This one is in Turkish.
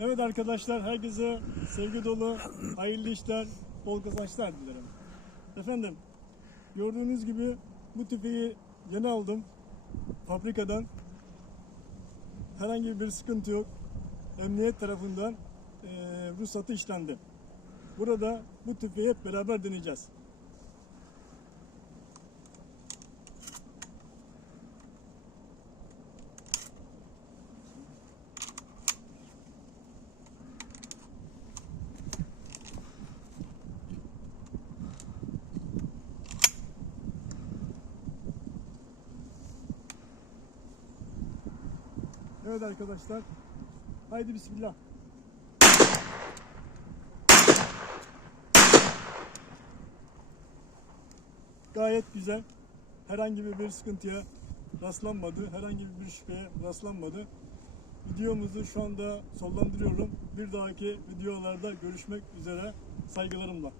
Evet arkadaşlar herkese sevgi dolu, hayırlı işler, bol kazançlar dilerim. Efendim gördüğünüz gibi bu tüfeği yeni aldım fabrikadan. Herhangi bir sıkıntı yok. Emniyet tarafından eee ruhsatı işlendi. Burada bu tüfeği hep beraber deneyeceğiz. Evet arkadaşlar. Haydi bismillah. Gayet güzel. Herhangi bir sıkıntıya rastlanmadı. Herhangi bir şüpheye rastlanmadı. Videomuzu şu anda sonlandırıyorum. Bir dahaki videolarda görüşmek üzere. Saygılarımla.